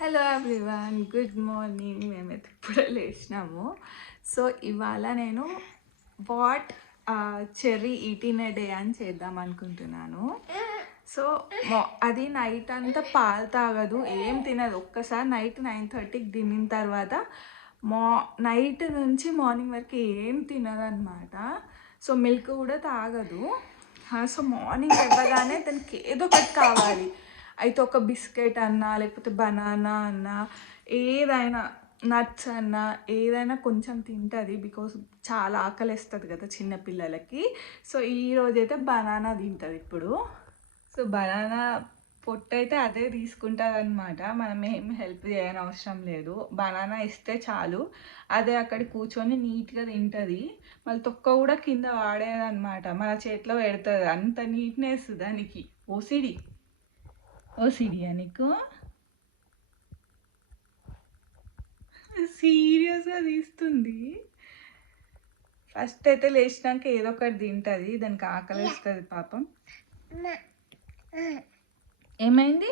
Hello everyone, good morning. మేమైతే ఇప్పుడే లేచినాము. So ఇవాళ నేను వాట్ చెర్రీ ఈటిన్ ఏ డే అని చేద్దాం అనుకుంటున్నాను. సో అది నైట్ అంతా పాలు తాగదు, ఏం తినదు. ఒక్కసారి నైట్ 9:30కి తినిన తర్వాత నైట్ నుంచి మార్నింగ్ వరకు ఏం తినదు అనమాట. సో మిల్క్ కూడా తాగదు. సో మార్నింగ్ ఇవ్వగానే దానికి ఏదో ఒకటి కావాలి. అయితే ఒక బిస్కెట్ అన్నా, లేకపోతే బనానా అన్నా, ఏదైనా నట్స్ అన్నా, ఏదైనా కొంచెం తింటుంది. బికాస్ చాలా ఆకలిస్తుంది కదా చిన్నపిల్లలకి. సో ఈరోజైతే బనానా తింటుంది ఇప్పుడు. సో బనానా పొట్టు అయితే అదే తీసుకుంటుంది అనమాట. మనం ఏం హెల్ప్ చేయని అవసరం లేదు. బనానా ఇస్తే చాలు, అదే అక్కడ కూర్చొని నీట్గా తింటుంది. మళ్ళీ తొక్క కూడా కింద వాడేదన్నమాట, మన చేతిలో పెడుతుంది. అంత నీట్నెస్ దానికి. ఓసిడియా నీకు? సీరియస్గా తీస్తుంది. ఫస్ట్ అయితే లేచినాక ఏదో ఒకటి తింటుంది, దానికి ఆకలి వేస్తుంది పాపం. ఏమైంది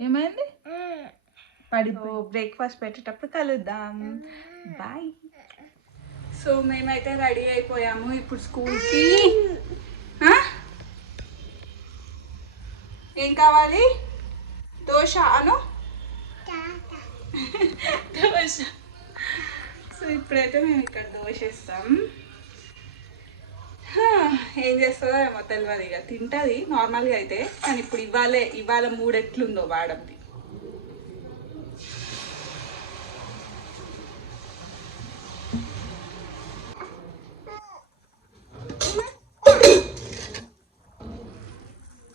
ఏమైంది బ్రేక్ఫాస్ట్ పెట్టేటప్పుడు కలుద్దాం. బాయ్. సో మేమైతే రెడీ అయిపోయాము ఇప్పుడు స్కూల్కి. ఏం కావాలి? దోశ అను. దోశ. సో ఇప్పుడైతే మేము ఇక్కడ దోశ ఇస్తాం. ఏం చేస్తుందో ఏమో తెలియదు. ఇక తింటుంది నార్మల్గా అయితే, కానీ ఇప్పుడు ఇవాళ మూడు ఎట్లుందో వాడంది.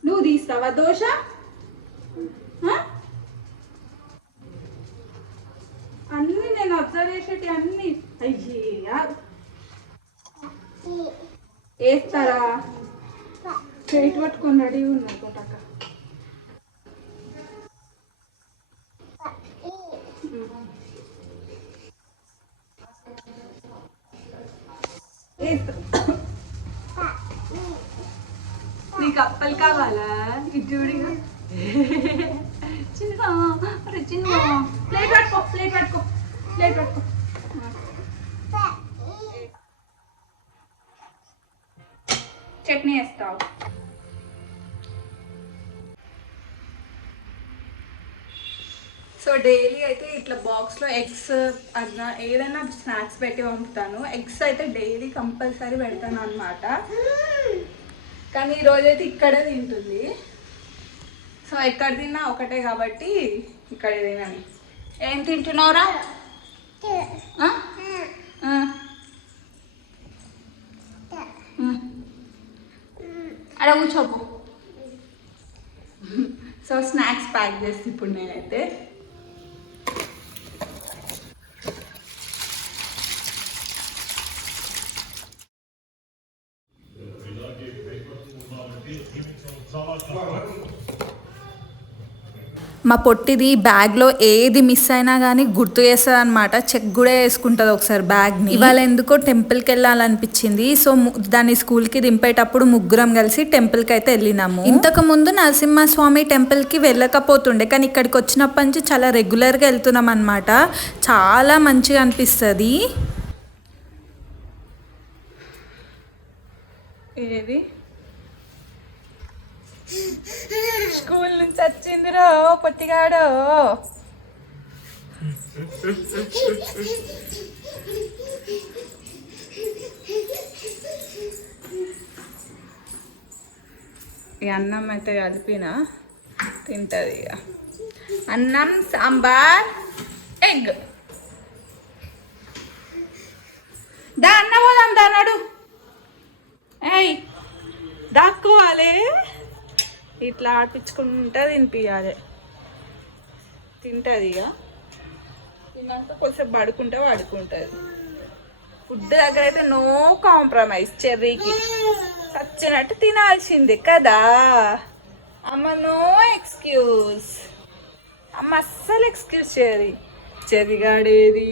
నువ్వు తీస్తావా దోశ? అన్నీ నేను అబ్జర్వ్ చేసేటి అన్నీ. అయ్యా వేస్తారా? చేతి పట్టుకొని రెడీ ఉన్నాయి కొట్టక. నీకు అప్పలు కావాలా? ఇటుడిగా చిన్న అరే చిన్న ప్లేట్ పట్టుకో, ప్లేట్ పట్టుకో, ప్లేట్ పట్టుకో. చట్నీ వేస్తావు. సో డైలీ అయితే ఇట్లా బాక్స్లో ఎగ్స్ అన్నా ఏదైనా స్నాక్స్ పెట్టి పంపుతాను. ఎగ్స్ అయితే డైలీ కంపల్సరీ పెడతాను అనమాట. కానీ ఈరోజైతే ఇక్కడే తింటుంది. సో ఎక్కడ తిన్నా ఒకటే కాబట్టి ఇక్కడే తినని. ఏం తింటున్నావురా? అక్కడ కూర్చోపు. సో స్నాక్స్ ప్యాక్ చేసి ఇప్పుడు నేనైతే మా పొట్టిది బ్యాగ్లో ఏది మిస్ అయినా కానీ గుర్తు చేస్తుంది అనమాట. చెక్ కూడా వేసుకుంటుంది ఒకసారి బ్యాగ్ని. ఇవాళ ఎందుకో టెంపుల్కి వెళ్ళాలనిపించింది. సో దాన్ని స్కూల్కి దింపేటప్పుడు ముగ్గురం కలిసి టెంపుల్కి అయితే వెళ్ళినాము. ఇంతకు ముందు నరసింహస్వామి టెంపుల్కి వెళ్ళకపోతుండే, కానీ ఇక్కడికి వచ్చినప్పటి నుంచి చాలా రెగ్యులర్గా వెళ్తున్నాం అనమాట. చాలా మంచిగా అనిపిస్తుంది. ఏది స్కూల్ నుంచి వచ్చిందిరో పొట్టిగాడు. ఈ అన్నం అయితే కలిపిన తింటుంది. ఇక అన్నం, సాంబార్, ఎగ్. దా అన్న పోదాం, దా నడు. ఏయ్ దాక్కోవాలి, ఇట్లా ఆడిపించుకుంటా తినిపించాలి. తింటుంది. ఇక తిన్నాక కొంచెం పడుకుంటుంది. ఫుడ్ దగ్గర అయితే నో కాంప్రమైజ్. చెర్రీకి చచ్చినట్టు తినాల్సిందే కదా అమ్మ. నో ఎక్స్క్యూజ్ అమ్మ, అస్సలు ఎక్స్క్యూజ్ చెర్రీ. చెర్రీగాడేది?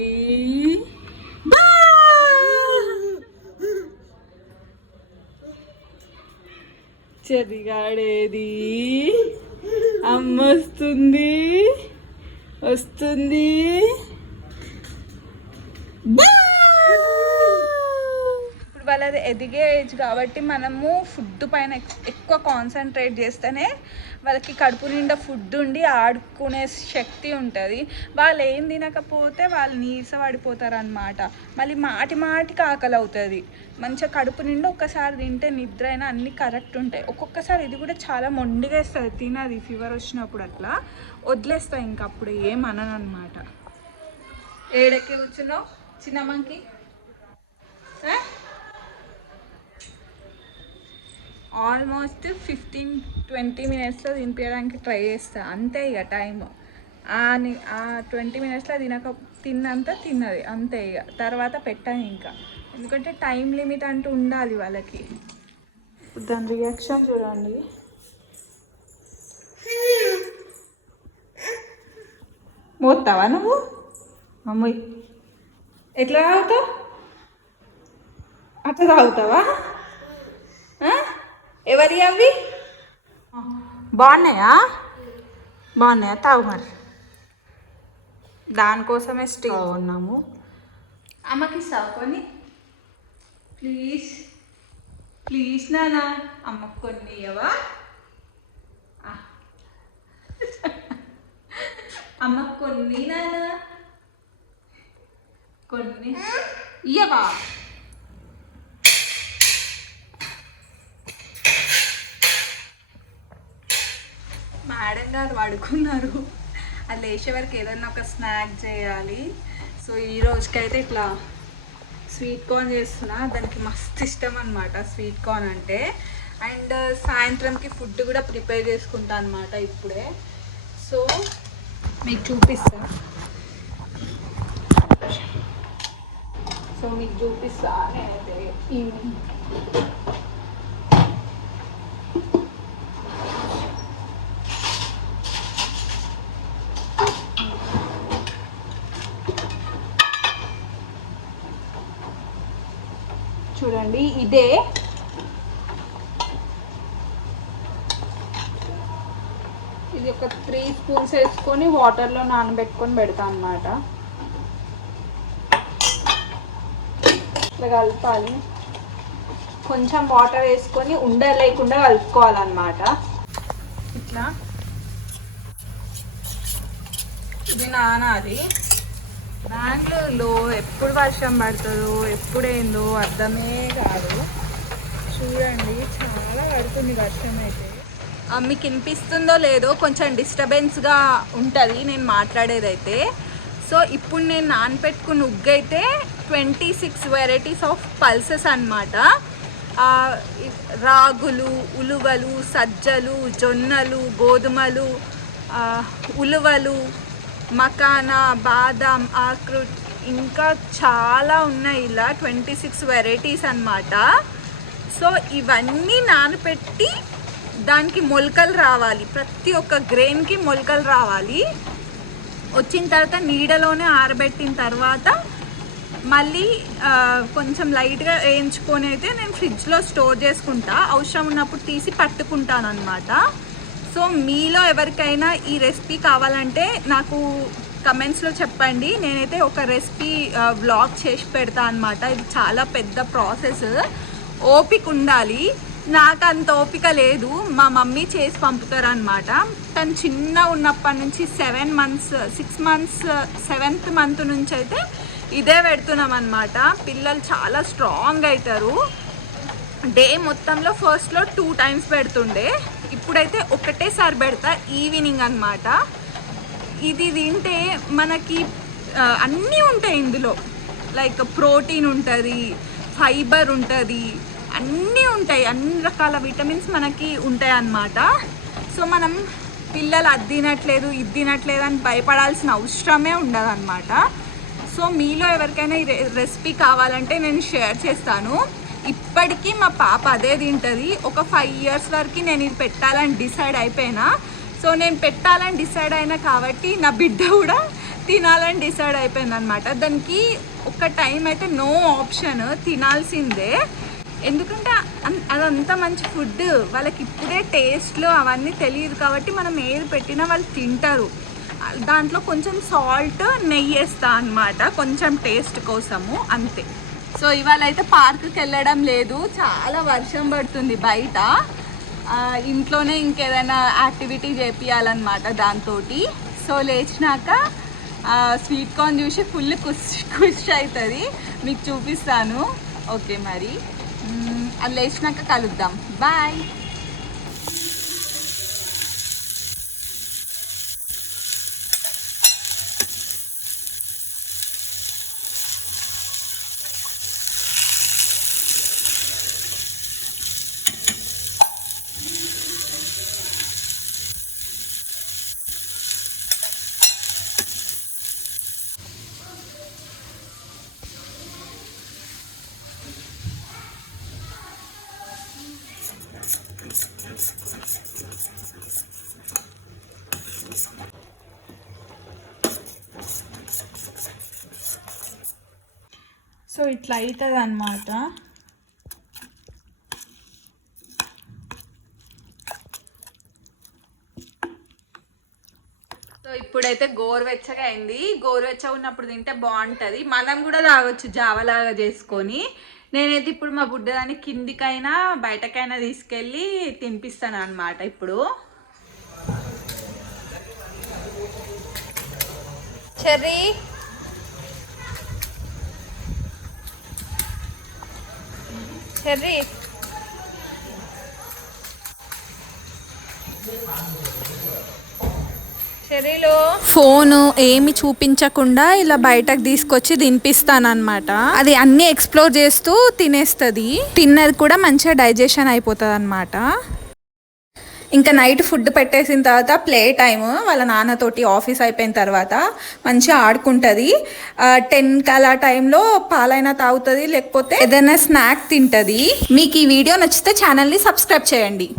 చెర్రీగాడేది? అమ్మ వస్తుంది. వస్తుంది. ఇప్పుడు వాళ్ళది ఎదిగే ఏజ్ కాబట్టి మనము ఫుడ్ పైన ఎక్కువ కాన్సన్ట్రేట్ చేస్తేనే వాళ్ళకి కడుపు నిండా ఫుడ్ ఉండి ఆడుకునే శక్తి ఉంటుంది. వాళ్ళు ఏం తినకపోతే వాళ్ళు నీరసపడిపోతారు అన్నమాట. మళ్ళీ మాటికి ఆకలి అవుతుంది. మంచిగా కడుపు నిండా ఒక్కసారి తింటే నిద్ర అయినా అన్నీ కరెక్ట్ ఉంటాయి. ఒక్కొక్కసారి ఇది కూడా చాలా మొండిగా ఇస్తుంది, తినది. ఫీవర్ వచ్చినప్పుడు అట్లా వదిలేస్తాయి, ఇంకా అప్పుడు ఏమనను అనమాట. ఏడెక్కి కూర్చున్నావు చిన్నమ్మకి? ఆల్మోస్ట్ 15-20 మినిట్స్లో తినిపించడానికి ట్రై చేస్తా, అంతే ఇక టైం. ఆ 20 మినిట్స్లో తిన్నంత తిన్నది అంతే. ఇక తర్వాత పెట్టాను ఇంకా, ఎందుకంటే టైం లిమిట్ అంటూ ఉండాలి వాళ్ళకి. దాని రియాక్షన్ చూడండి. మోస్తావా నువ్వు? అమ్మాయి ఎట్లా తాగుతావు? అట్లా తాగుతావా? ఎవరి అవి బాగున్నాయా? తాగు మరి. దానికోసమే స్టే ఉన్నాము. అమ్మకి ఇస్తావా కొన్ని? ప్లీజ్ నానా, అమ్మకు కొన్ని ఇవ్వవా? అమ్మకు కొన్ని నానా, కొన్ని ఇయ్యవా? మేడం గారు పడుకున్నారు. అది లేచే వరకు ఏదన్నా ఒక స్నాక్ చేయాలి. సో ఈ రోజుకైతే ఇట్లా స్వీట్ కార్న్ చేస్తున్నా. దానికి మస్తు ఇష్టం అనమాట స్వీట్ కార్న్ అంటే. అండ్ సాయంత్రంకి ఫుడ్ కూడా ప్రిపేర్ చేసుకుంటా అనమాట ఇప్పుడే. సో మీకు చూపిస్తా నేనైతే ఈవినింగ్. చూడండి, ఇది ఒక 3 స్పూన్స్ వేసుకొని వాటర్లో నానబెట్టుకొని పెడతా అన్నమాట. ఇట్లా కలపాలి. కొంచెం వాటర్ వేసుకొని ఉండలు లేకుండా కలుపుకోవాలన్నమాట. ఇట్లా ఇది నానాలి. బెంగళూరులో ఎప్పుడు వర్షం పడుతుందో ఎప్పుడేందో అర్థమే కాదు. చూడండి, చాలా పడుతుంది వర్షం అయితే. మీకు వినిపిస్తుందో లేదో కొంచెం డిస్టర్బెన్స్గా ఉంటుంది నేను మాట్లాడేదైతే. సో ఇప్పుడు నేను నానపెట్టుకున్న ఉగ్గు అయితే 26 వెరైటీస్ ఆఫ్ పల్సెస్ అన్నమాట. రాగులు, ఉలువలు, సజ్జలు, జొన్నలు, గోధుమలు, ఉలువలు, మకానా, బాదాం, ఆక్రూట్, ఇంకా చాలా ఉన్నాయి. ఇలా 26 వెరైటీస్ అన్నమాట. సో ఇవన్నీ నానపెట్టి దానికి మొలకలు రావాలి. ప్రతి ఒక్క గ్రెయిన్కి మొలకలు రావాలి. వచ్చిన తర్వాత నీడలోనే ఆరబెట్టిన తర్వాత మళ్ళీ కొంచెం లైట్గా వేయించుకొని అయితే నేను ఫ్రిడ్జ్లో స్టోర్ చేసుకుంటా. అవసరం ఉన్నప్పుడు తీసి పట్టుకుంటాను అనమాట. సో మీలో ఎవరికైనా ఈ రెసిపీ కావాలంటే నాకు కమెంట్స్లో చెప్పండి. నేనైతే ఒక రెసిపీ వ్లాగ్ చేసి పెడతా అనమాట. ఇది చాలా పెద్ద ప్రాసెస్, ఓపిక ఉండాలి. నాకు అంత ఓపిక లేదు. మా మమ్మీ చేసి పంపుతారు అనమాట. తను చిన్న ఉన్నప్పటి నుంచి 6 మంత్స్ 7th మంత్ నుంచి అయితే ఇదే పెడుతున్నాం అనమాట. పిల్లలు చాలా స్ట్రాంగ్ అవుతారు. డే మొత్తంలో ఫస్ట్లో 2 టైమ్స్ పెడుతుండే, ఇప్పుడైతే ఒకటేసారి పెడతా ఈవినింగ్ అనమాట. ఇది తింటే మనకి అన్నీ ఉంటాయి ఇందులో. లైక్ ప్రోటీన్ ఉంటుంది, ఫైబర్ ఉంటుంది, అన్నీ ఉంటాయి. అన్ని రకాల విటమిన్స్ మనకి ఉంటాయి అన్నమాట. సో మనం పిల్లలు అది తినట్లేదు ఇది తినట్లేదు అని భయపడాల్సిన అవసరమే ఉండదు అనమాట. సో మీలో ఎవరికైనా ఈ రెసిపీ కావాలంటే నేను షేర్ చేస్తాను. ఇప్పటికీ మా పాప అదే తింటుంది. ఒక 5 years వరకు నేను ఇది పెట్టాలని డిసైడ్ అయిపోయినా. సో నేను పెట్టాలని డిసైడ్ అయినా కాబట్టి నా బిడ్డ కూడా తినాలని డిసైడ్ అయిపోయింది అనమాట. దానికి ఒక టైం అయితే నో ఆప్షన్, తినాల్సిందే. ఎందుకంటే అదంతా మంచి ఫుడ్. వాళ్ళకి ఇప్పుడే టేస్ట్లో అవన్నీ తెలియదు కాబట్టి మనం ఏది పెట్టినా వాళ్ళు తింటారు. దాంట్లో కొంచెం సాల్ట్ నెయ్యి వేస్తా అనమాట, కొంచెం టేస్ట్ కోసము, అంతే. సో ఇవాళ అయితే పార్క్కి వెళ్ళడం లేదు, చాలా వర్షం పడుతుంది బయట. ఇంట్లోనే ఇంకేదైనా యాక్టివిటీ చేపియాలన్నమాట దాంతో. సో లేచినాక స్వీట్ కార్న్ చూసి ఫుల్ ఖుషి అవుతుంది, మీకు చూపిస్తాను. ఓకే మరి అది లేచినాక కలుద్దాం, బాయ్. సో ఇట్లా అవుతుంది అన్నమాట. సో ఇప్పుడైతే గోరువెచ్చగా అయింది, గోరువెచ్చగా ఉన్నప్పుడు తింటే బాగుంటుంది. మనం కూడా తాగొచ్చు జావలాగా చేసుకొని. నేనైతే ఇప్పుడు మా బుడ్డదాన్ని కిందికైనా బయటకైనా తీసుకెళ్ళి తినిపిస్తాను అన్నమాట. ఇప్పుడు చెర్రీ చెర్రీ ఫోను ఏమి చూపించకుండా ఇలా బయటకు తీసుకొచ్చి తినిపిస్తానమాట. అది అన్ని ఎక్స్ప్లోర్ చేస్తూ తినేస్తుంది. తిన్నది కూడా మంచిగా డైజెషన్ అయిపోతుంది అనమాట. ఇంకా నైట్ ఫుడ్ పెట్టేసిన తర్వాత ప్లే టైమ్, వాళ్ళ నాన్నతోటి ఆఫీస్ అయిపోయిన తర్వాత మంచిగా ఆడుకుంటుంది. 10 అలా టైంలో పాలైనా తాగుతుంది, లేకపోతే ఏదైనా స్నాక్ తింటుంది. మీకు ఈ వీడియో నచ్చితే ఛానల్ని సబ్స్క్రైబ్ చేయండి.